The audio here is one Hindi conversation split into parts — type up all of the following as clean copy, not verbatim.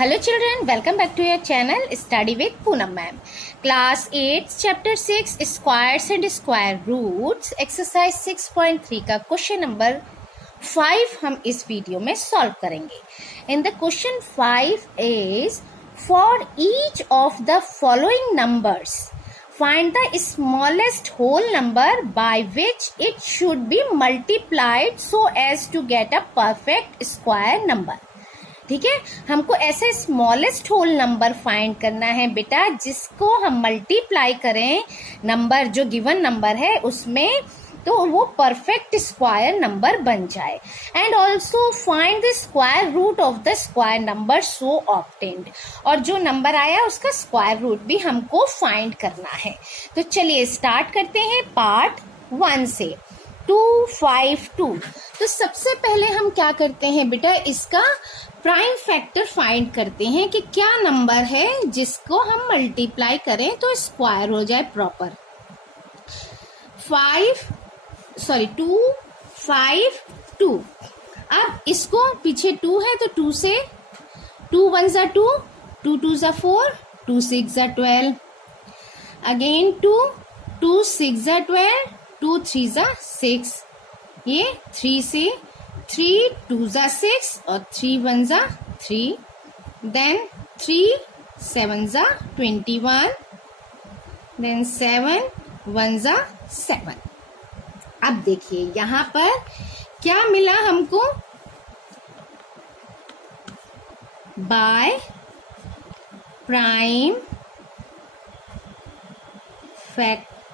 Hello children, welcome back to your channel Study with Poonam ma'am. Class 8 chapter 6 squares and square roots exercise 6.3 का क्वेश्चन नंबर 5 हम इस वीडियो में सॉल्व करेंगे. In the question 5 is for each of the following numbers find the smallest whole number by which it should be multiplied so as to get a perfect square number. ठीक है, हमको ऐसे स्मॉलेस्ट होल नंबर फाइंड करना है बेटा जिसको हम मल्टीप्लाई करें नंबर जो गिवन नंबर है उसमें तो वो परफेक्ट स्क्वायर नंबर बन जाए. And also find the square root of the square number so obtained, और जो नंबर आया उसका स्क्वायर रूट भी हमको फाइंड करना है. तो चलिए स्टार्ट करते हैं पार्ट 1 से. 2, 5, 2. तो सबसे पहले हम क्या करते हैं बेटा, इसका प्राइम फैक्टर फाइंड करते हैं कि क्या नंबर है जिसको हम मल्टीप्लाई करें तो स्क्वायर हो जाए प्रॉपर. 2, 5, 2. अब इसको पीछे 2 है तो 2 से 2 1 जा 2, 2 2 जा 4, 2 6 जा 12. अगेन 2, 2 6 जा 12, 2 3 जा 6. ये 3 से 3 2 जा 6 और 3 1 जा 3. देन 3 7 जा 21. देन 7 1 जा 7. अब देखिए यहाँ पर क्या मिला हमको, by prime factorisation.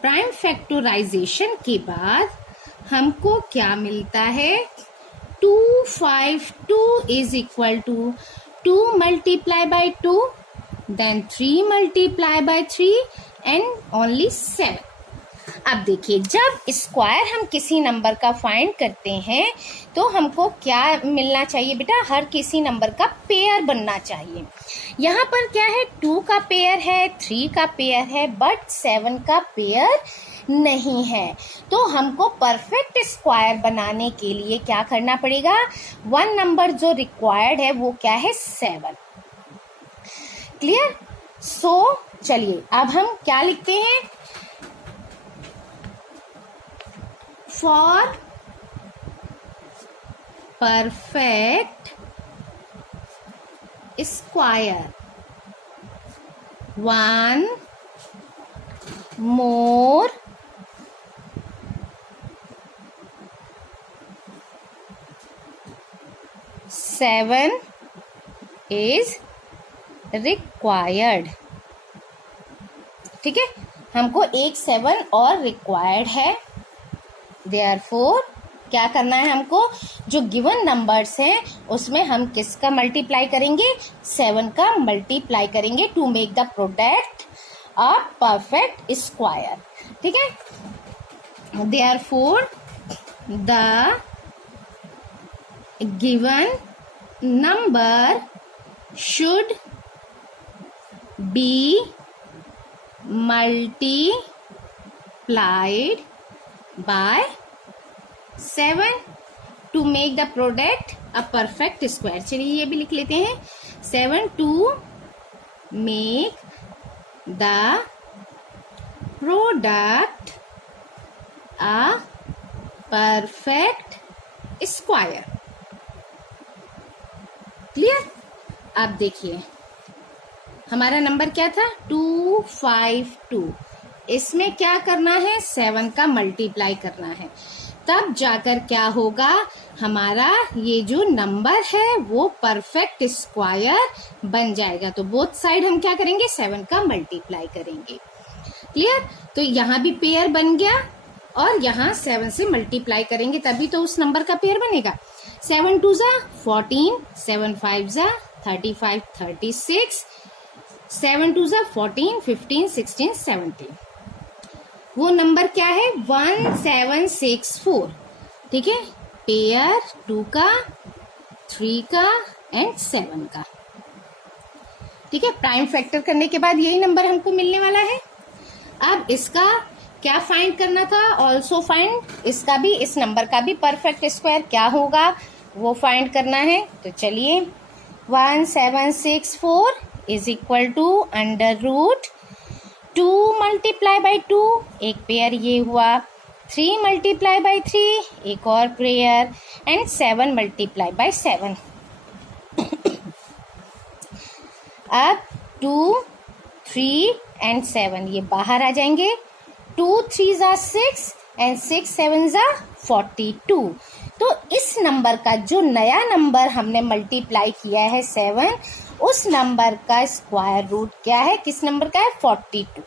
Prime factorisation के बाद हमको क्या मिलता है, 2 5 2 is equal to 2 multiply by 2, then 3 multiply by 3 and only 7. अब देखिए जब स्क्वायर हम किसी नंबर का फाइंड करते हैं तो हमको क्या मिलना चाहिए बेटा, हर किसी नंबर का पेयर बनना चाहिए. यहाँ पर क्या है, 2 का पेयर है, 3 का पेयर है, बट 7 का पेयर नहीं है. तो हमको परफेक्ट स्क्वायर बनाने के लिए क्या करना पड़ेगा, 1 नंबर जो रिक्वायर्ड है वो क्या है, 7. क्लियर. सो चलिए अब हम क्या लिखते हैं, for perfect square 1 more seven is required. ठीक है, हमको एक 7 और रिक्वायर्ड है. देयरफॉर क्या करना है, हमको जो गिवन नंबर्स हैं उसमें हम किसका मल्टीप्लाई करेंगे, 7 का मल्टीप्लाई करेंगे to make the product a perfect square. ठीक है, therefore the given number should be multiplied by 7 to make the product a perfect square. चलिए ये भी लिख लेते हैं, 7 to make the product a perfect square. Clear. अब देखिए हमारा नंबर क्या था, 2 5 2. इसमें क्या करना है, 7 का मल्टीप्लाई करना है, तब जाकर क्या होगा, हमारा ये जो नंबर है वो परफेक्ट स्क्वायर बन जाएगा. तो बोथ साइड हम क्या करेंगे, 7 का मल्टीप्लाई करेंगे. क्लियर. तो यहाँ भी पेयर बन गया और यहाँ 7 से मल्टीप्लाई करेंगे तभी तो उस नंबर का पेयर बनेगा. 7 2 जा 14, 7 5 जा 35 36, 7 2 जा 14 15 16 17. वो नंबर क्या है, 1764. ठीक है, पेयर 2 का 3 का एंड 7 का. ठीक है, प्राइम फैक्टर करने के बाद यही नंबर हमको मिलने वाला है. अब इसका क्या फाइंड करना था, ऑल्सो फाइंड इसका भी, इस नंबर का भी परफेक्ट स्क्वायर क्या होगा, वो फाइंड करना है। तो चलिए 1764 is equal to under root 2 multiply by 2, एक पेयर ये हुआ, 3 मल्टीप्लाई बाई 3, एक और पेयर, एंड 7 मल्टीप्लाई बाई 7। अब 2, 3 एंड 7 ये बाहर आ जाएंगे। 2 3 6 एंड 6 7 42। तो इस नंबर का जो नया नंबर हमने मल्टीप्लाई किया है 7, उस नंबर का स्क्वायर रूट क्या है, किस नंबर का है, 42।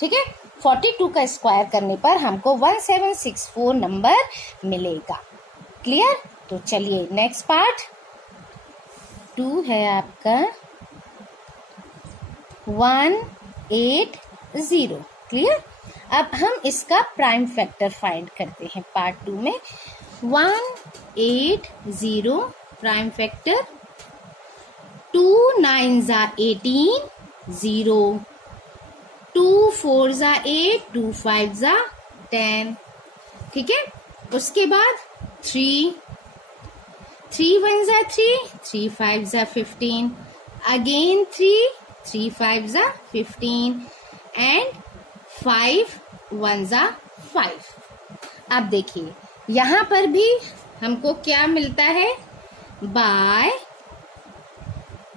ठीक है, 42 का स्क्वायर करने पर हमको 1764 नंबर मिलेगा। क्लियर? तो चलिए नेक्स्ट पार्ट 2 है आपका 180। क्लियर? अब हम इसका प्राइम फैक्टर फाइंड करते हैं पार्ट 2 में। 180 प्राइम फैक्टर, 2 9 18, 0, 2 4 8, 2 5 10। ठीक है, उसके बाद 3 1 3, 3 5 15, अगेन 3 5 15, एंड 5 1 5। अब देखिए यहाँ पर भी हमको क्या मिलता है, बाय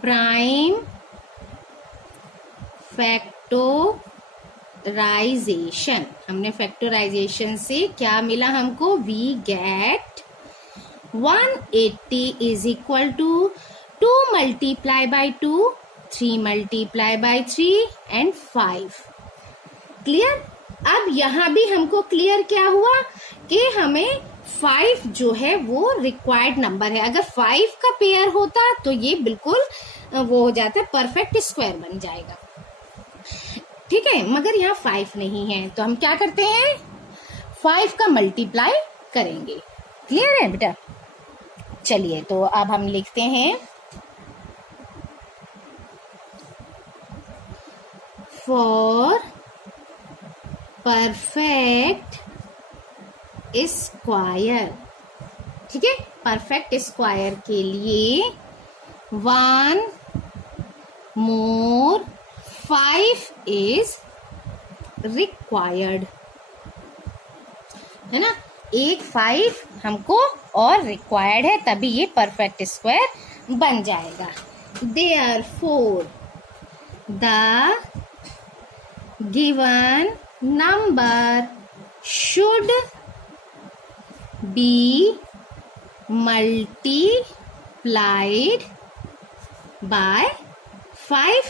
प्राइम फैक्टराइजेशन। हमने फैक्टराइजेशन से क्या मिला हमको, we get 180 is equal to 2 multiply by 2, 3 multiply by 3 and 5। Clear? अब यहाँ भी हमको क्लियर क्या हुआ कि हमें 5 जो है वो रिक्वायर्ड नंबर है। अगर 5 का पेयर होता तो ये बिल्कुल वो हो जाता है, परफेक्ट स्क्वायर बन जाएगा। ठीक है, मगर यहाँ 5 नहीं है तो हम क्या करते हैं, 5 का मल्टीप्लाई करेंगे। क्लियर है बेटा? चलिए तो अब हम लिखते हैं फॉर परफेक्ट स्क्वायर। ठीक है, परफेक्ट स्क्वायर के लिए 1 more 5 इज रिक्वायर्ड, है ना, एक 5 हमको और रिक्वायर्ड है, तभी ये परफेक्ट स्क्वायर बन जाएगा। Therefore the given number should be multiplied by 5,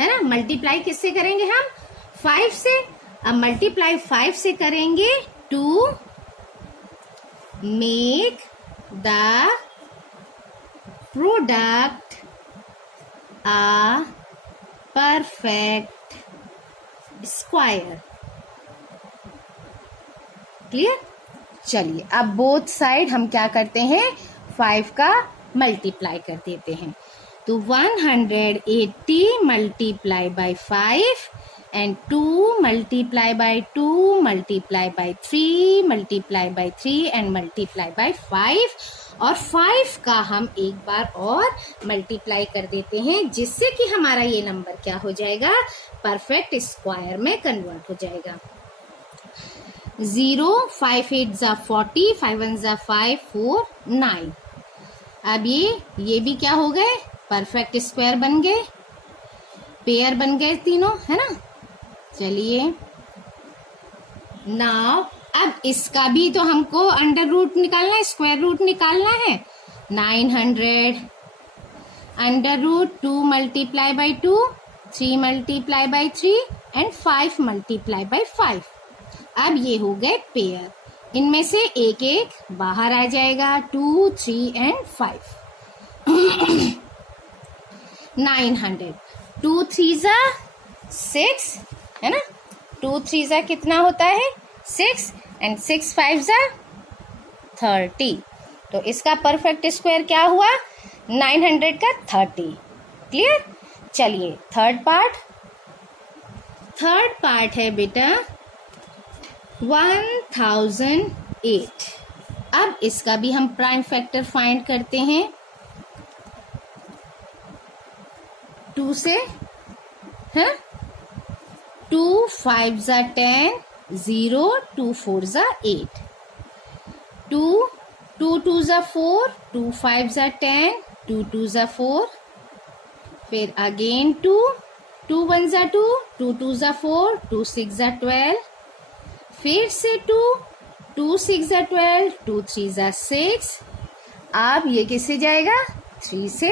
है ना। मल्टीप्लाई किससे करेंगे हम, 5 से। अब मल्टीप्लाई 5 से करेंगे to make the product a perfect square। Clear? चलिए अब बोथ साइड हम क्या करते हैं, 5 का मल्टीप्लाई कर देते हैं। तो 180 multiply by 5 and 2 multiply by 2 multiply by 3 multiply by 3 and multiply by 5, और 5 का हम एक बार और मल्टीप्लाई कर देते हैं, जिससे कि हमारा ये नंबर क्या हो जाएगा, परफेक्ट स्क्वायर में कन्वर्ट हो जाएगा। 0 5 8 जा 40, 5 1 जा 5 4 9। अब ये भी क्या हो गए, परफेक्ट स्क्वायर बन गए, पेयर बन गए तीनों, है ना। चलिए नाउ अब इसका भी तो हमको अंडर रूट निकालना है, स्क्वायर रूट निकालना है। 900 under root 2 multiply by 2, 3 multiply by 3 and 5 multiply by 5। अब ये हो गए पेयर, इनमें से एक एक बाहर आ जाएगा, 2 3 एंड 5। 900 2 3 जा 6, है ना, 2 3 जा कितना होता है 6 एंड 6 5 जा 30। तो इसका परफेक्ट स्क्वायर क्या हुआ, 900 का 30। क्लियर? चलिए थर्ड पार्ट है बेटा 1008। अब इसका भी हम प्राइम फैक्टर फाइंड करते हैं। 2 से, हाँ, 2 5 ज़ा 10, 0 2 4 ज़ा 8, 2 2 2 ज़ा 4, 2 5 ज़ा 10, 2 2 ज़ा 4, फिर अगेन 2 2 1 ज़ा 2, 2 2 ज़ा 4, 2 6 ज़ा 12, फिर से 2 2 6 ज़ा 12, 2 3 ज़ा 6। अब ये किससे जाएगा? 3 से,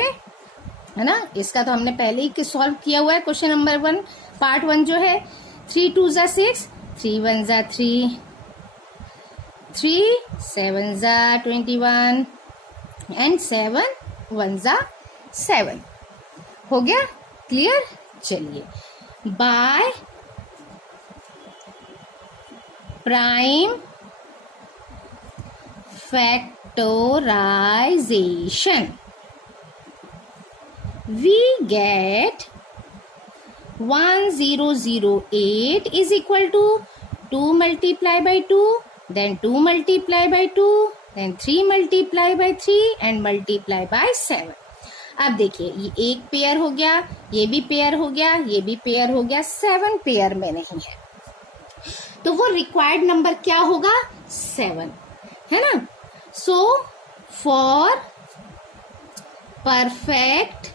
है ना। इसका तो हमने पहले ही सॉल्व किया हुआ है क्वेश्चन नंबर 1 पार्ट 1 जो है। 3 2 ज़ा 6, 3 1 ज़ा 3, 3 7 ज़ा 21 एंड 7 1 ज़ा 7। हो गया क्लियर? चलिए, bye prime factorization we get 1008 is equal to 2 multiply by 2, then 2 multiply by 2, then 3 multiply by 3 and multiply by 7। अब देखिए, ये एक पेयर हो गया, ये भी पेयर हो गया, ये भी पेयर हो गया, 7 पेयर में नहीं है, तो वो रिक्वायर्ड नंबर क्या होगा? 7, है ना। सो फॉर परफेक्ट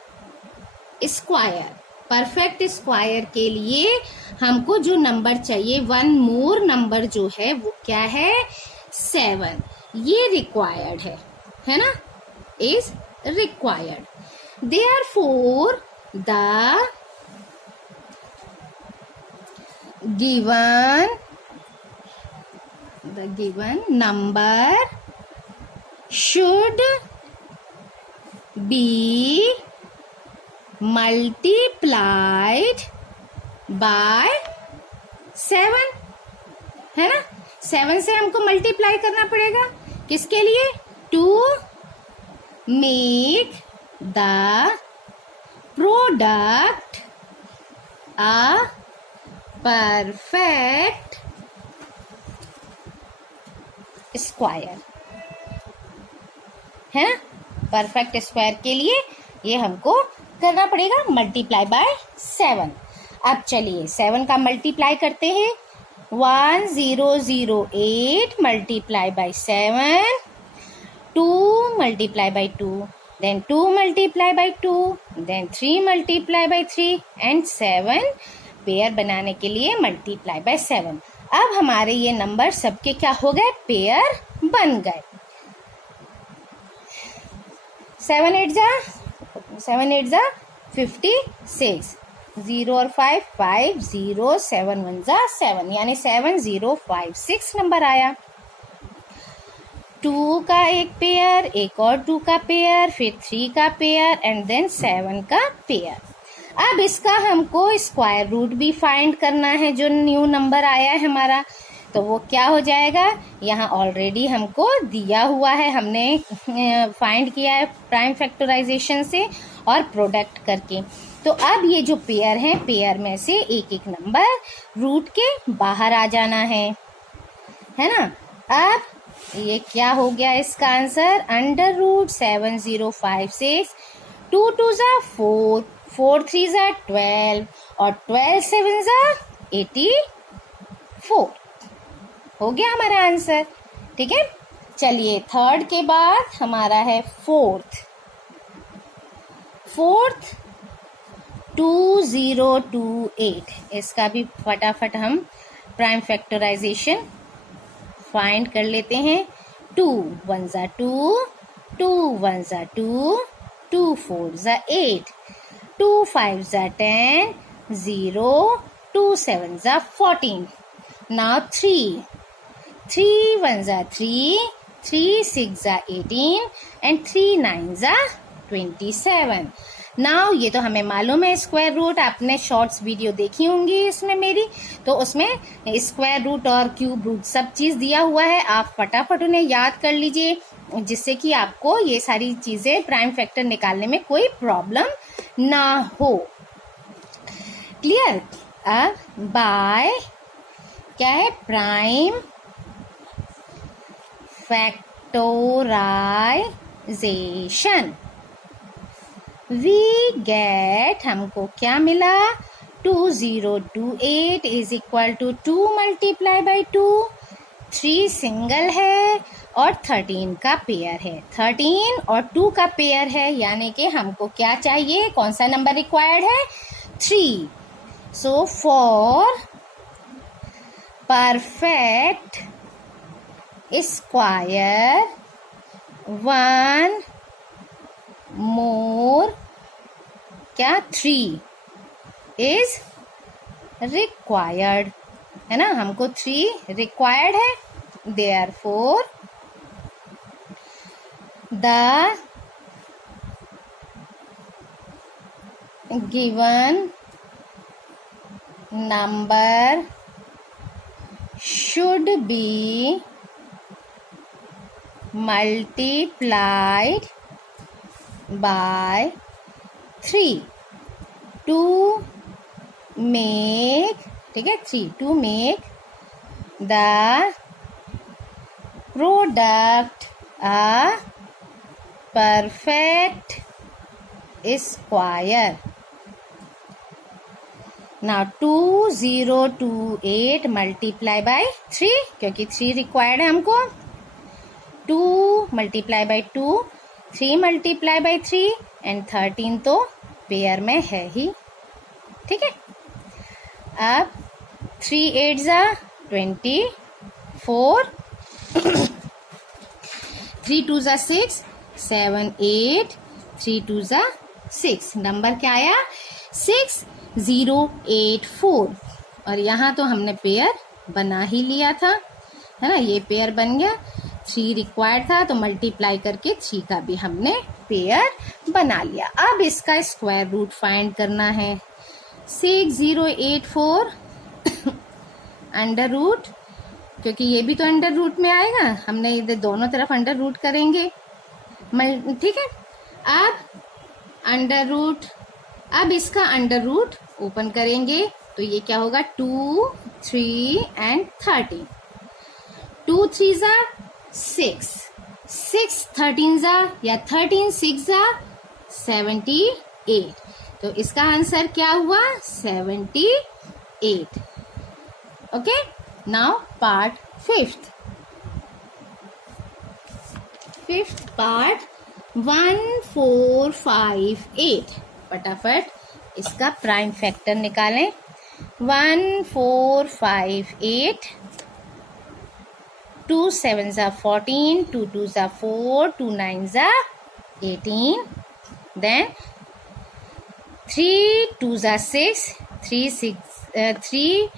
स्क्वायर के लिए हमको जो नंबर चाहिए, 1 मोर नंबर जो है वो क्या है? 7। ये रिक्वायर्ड है ना, is required. Therefore the given number should be multiplied by 7, है ना। 7 से हमको मल्टीप्लाई करना पड़ेगा, किसके लिए? To make the product a perfect square, है ना। परफेक्ट स्क्वायर के लिए ये हमको करना पड़ेगा मल्टीप्लाई बाय 7। अब चलिए 7 का मल्टीप्लाई करते हैं। 1008 multiply by 7, 2 multiply by 2, then 2 multiply by 2, then 3 multiply by 3 and 7 pair बनाने के लिए multiply by 7। अब हमारे ये नंबर सबके क्या हो गए? पेयर बन गए। 7 8 जा 56, 0 और 5 5 0 7 1 जा 7, यानी 7056 नंबर आया। 2 का एक पेयर, एक और 2 का पेयर, फिर 3 का पेयर एंड देन 7 का पेयर। अब इसका हमको स्क्वायर रूट भी फाइंड करना है, जो न्यू नंबर आया है हमारा, तो वो क्या हो जाएगा? यहाँ ऑलरेडी हमको दिया हुआ है, हमने फाइंड किया है प्राइम फैक्टराइजेशन से और प्रोडक्ट करके। तो अब ये जो पेयर है, पेयर में से एक एक नंबर रूट के बाहर आ जाना है ना। अब ये क्या हो गया इसका आंसर? अंडर रूट 7056, 2 2 ज़ा 4, 4 3 ज़ा 12 और 12 7 ज़ा 84 हो गया हमारा आंसर। ठीक है, चलिए थर्ड के बाद हमारा है फोर्थ 2028। इसका भी फटाफट हम प्राइम फैक्टराइजेशन फाइंड कर लेते हैं। 2 1 ज़ा 2, 2 1 ज़ा 2, 2 4 ज़ा 8, 2 5 ज़ा 10, 0 2 7 ज़ा 14। Now 3 1 ज़ा 3, 3 6 ज़ा 18 and 3 9 ज़ा 27। नाउ ये तो हमें मालूम है स्क्वायर रूट, आपने शॉर्ट्स वीडियो देखी होंगी इसमें मेरी, तो उसमें स्क्वायर रूट और क्यूब रूट सब चीज़ दिया हुआ है। आप फटाफट उन्हें याद कर लीजिए, जिससे कि आपको ये सारी चीज़ें प्राइम फैक्टर निकालने में कोई प्रॉब्लम ना हो। क्लियर? अब बाय क्या है? Prime factorization factorization. We get, हमको क्या मिला, 2028 is equal to 2 multiply by 2. 3 single है और 13 का पेयर है. 13 और 2 का पेयर है, यानी कि हमको क्या चाहिए, कौन सा नंबर रिक्वायर्ड है, 3. So for perfect square, 1 more क्या 3 is required, है ना, हमको 3 रिक्वायर्ड है. Therefore the given number should be multiplied by 3 to make, ठीक है, 3 to make the product a perfect square. Now 2028 multiply by 3, क्योंकि 3 रिक्वायर्ड है हमको. 2 multiply by 2, 3 multiply by 3 and 13 तो पेयर में है ही. ठीक है, अब 3 8 जा 24, 3 2 जा 6, 7 8, 3 2 जा 6. नंबर क्या आया, 6084. और यहाँ तो हमने पेयर बना ही लिया था, है ना, ये पेयर बन गया. 3 रिक्वायर्ड था तो मल्टीप्लाई करके 3 का भी हमने पेयर बना लिया. अब इसका स्क्वायर रूट फाइंड करना है. 6084 अंडर रूट, क्योंकि ये भी तो अंडर रूट में आएगा, हमने इधर दोनों तरफ अंडर रूट करेंगे. ठीक है, अब अंडर रूट, अब इसका अंडर रूट ओपन करेंगे तो ये क्या होगा, 2 3 एंड 13. 2 3 जा 6, 6 13 जा या 13 6 जा 78. तो इसका आंसर क्या हुआ, 78. Okay, now part fifth part 1458. फटाफट इसका प्राइम फैक्टर निकालें. 1458, 2 7 जा 14, 2 2 जा 4, 2 9 जा 18, देन 3 2 जा 6, 3 6 3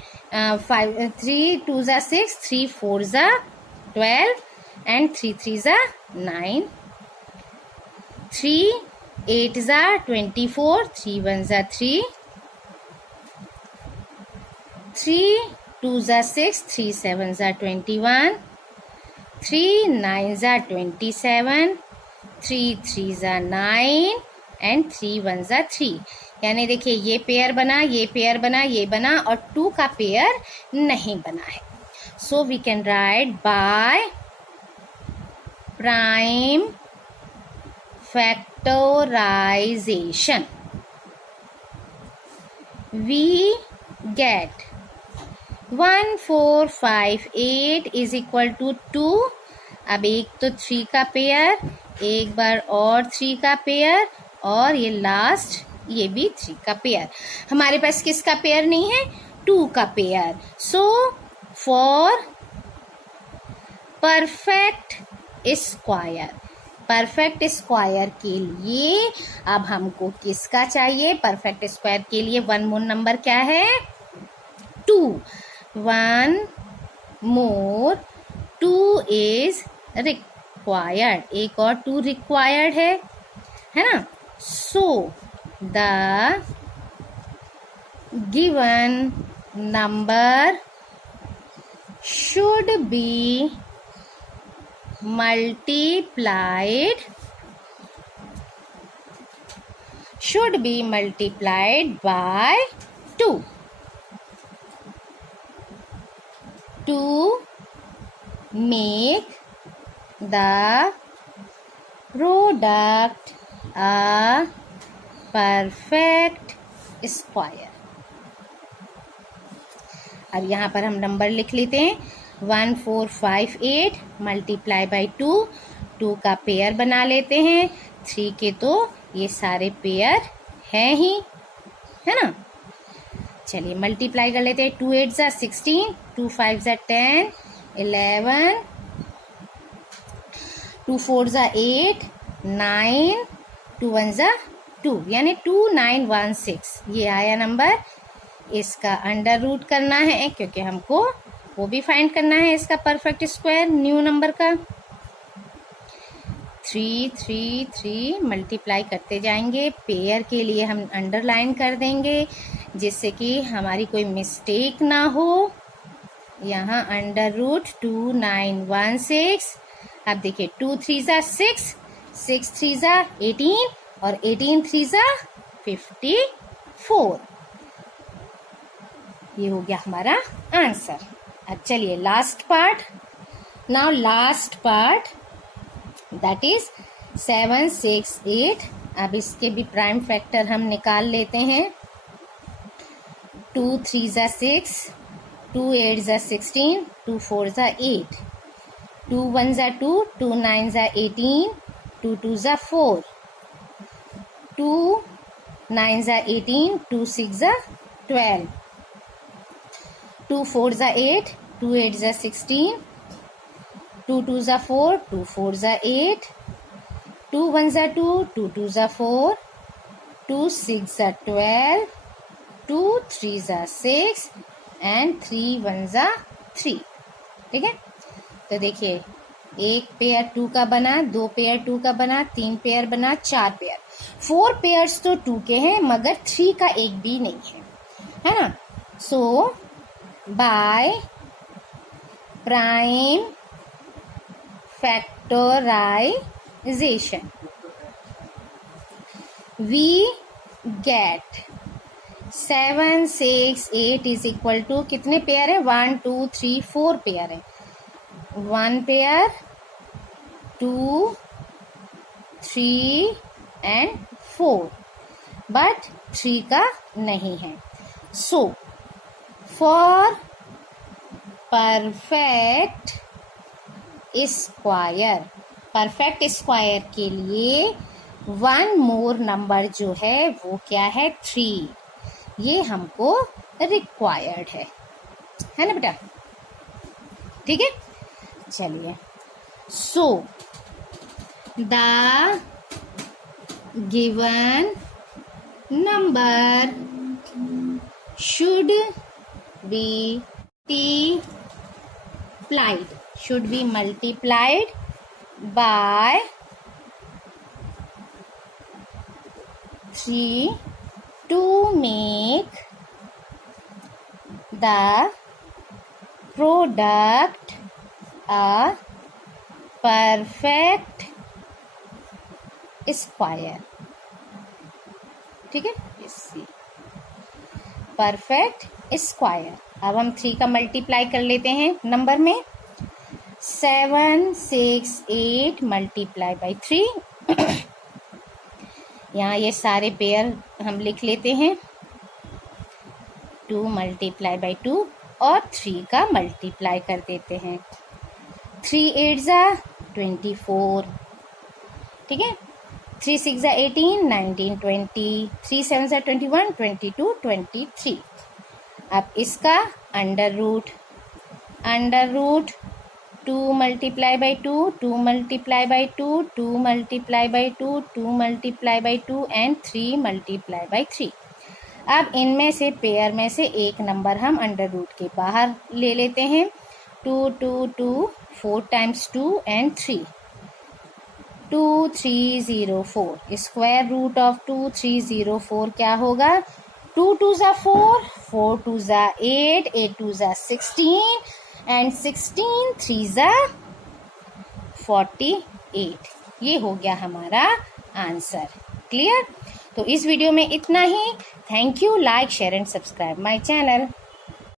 5 3 2 जा 6, 3 4 जा 12 एंड 3 3 जा 9, 3 8 जा 24, 3 1 जा 3, 3 2 जा 6, 3 7 जा 21, 3 9 जा 27, 3 3 जा 9 एंड 3 1 जा 3. यानी देखिए ये पेयर बना, ये पेयर बना, ये बना और 2 का पेयर नहीं बना है. So we can write by prime factorization we get 1458 is equal to 2. अब एक तो 3 का पेयर, एक बार और 3 का पेयर और ये लास्ट ये भी 3 का पेयर. हमारे पास किसका पेयर नहीं है, 2 का pair. So for perfect square, perfect square के लिए अब हमको किसका चाहिए, परफेक्ट स्क्वायर के लिए 1 मोर नंबर क्या है, 2. 1 मोर 2 इज रिक्वायर्ड, एक और 2 रिक्वायर्ड है ना. So the given number should be multiplied by 2 to make the product a perfect square। अब यहाँ पर हम नंबर लिख लेते हैं 1458 मल्टीप्लाई बाई 2 का पेयर बना लेते हैं, 3 के तो ये सारे पेयर हैं ही, है ना। चलिए मल्टीप्लाई कर लेते हैं, 2 8 ज़ा 16, 2 5 ज़ा 10, 11, 2 4 ज़ा 8, 9, 2 1 ज़ा 2 यानी 2916 ये आया नंबर। इसका अंडर रूट करना है क्योंकि हमको वो भी फाइंड करना है इसका परफेक्ट स्क्वायर न्यू नंबर का। 3 3 3 मल्टीप्लाई करते जाएंगे, पेयर के लिए हम अंडरलाइन कर देंगे जिससे कि हमारी कोई मिस्टेक ना हो। यहाँ अंडर रूट 2916। अब देखिए 2 3 ज़ा 6, 6 3 ज़ा 18 और 18 3 ज़ा 54। ये हो गया हमारा आंसर। अब चलिए last part. Now last part that is 7 6 8। अब इसके भी प्राइम फैक्टर हम निकाल लेते हैं। 2 3 ज़ा 6, 2 8 ज़ा 16, 2 4 ज़ा 8, 2 1 ज़ा 2, 2 9 ज़ा 18, 2 2 ज़ा 4, 2 9 ज़ा 18, 2 6 ज़ा 12, 2 4 ज़ा 8, 2 8 ज़ा 16, 2 2 ज़ा 4, 2 4 ज़ा 8, 2 1 ज़ा 2, 2 2 ज़ा 4, 2 6 ज़ा 12, 2 3 ज़ा 6 एंड 3 1 ज़ा 3। ठीक है, तो देखिए एक पेयर 2 का बना, 2 पेयर 2 का बना, 3 पेयर बना, 4 पेयर। 4 पेयर्स तो 2 के हैं मगर 3 का एक भी नहीं है ना। सो by prime factorization we get 7 6 8 is equal to कितने पेयर है? 1 2 3 4 पेयर है। 1 पेयर 2 3 एंड 4 बट 3 का नहीं है। सो for perfect square, perfect square के लिए 1 मोर नंबर जो है वो क्या है? 3। ये हमको रिक्वायर्ड है ना बेटा? ठीक है, चलिए। So the given number should be multiplied by 3 to make the product a perfect square। ठीक है, परफेक्ट स्क्वायर। अब हम 3 का मल्टीप्लाई कर लेते हैं नंबर में। 7 6 8 मल्टीप्लाई बाई 3। यहाँ ये सारे पेयर हम लिख लेते हैं। 2 मल्टीप्लाई बाई 2 और 3 का मल्टीप्लाई कर देते हैं। 3 8 ज़ा 24। ठीक है, 3 6 ज़ा 18 19 20, 3 7 ज़ा 21 22 23। अब इसका under root 2 multiply by 2, 2 multiply by 2, 2 multiply by 2, 2 multiply by 2 and 3 multiply by 3। अब इनमें से पेयर में से एक नंबर हम अंडर रूट के बाहर ले लेते हैं। 2 2 2 4 times 2 and 3, 2 3 0 4। Square root of 2 3 0 4 क्या होगा? 2 2 ज़ा 4, 4 2 ज़ा 8, 8 2 ज़ा 16 एंड 16 3 ज़ा 48। ये हो गया हमारा आंसर। क्लियर? तो इस वीडियो में इतना ही। Thank you. Like share and subscribe my channel.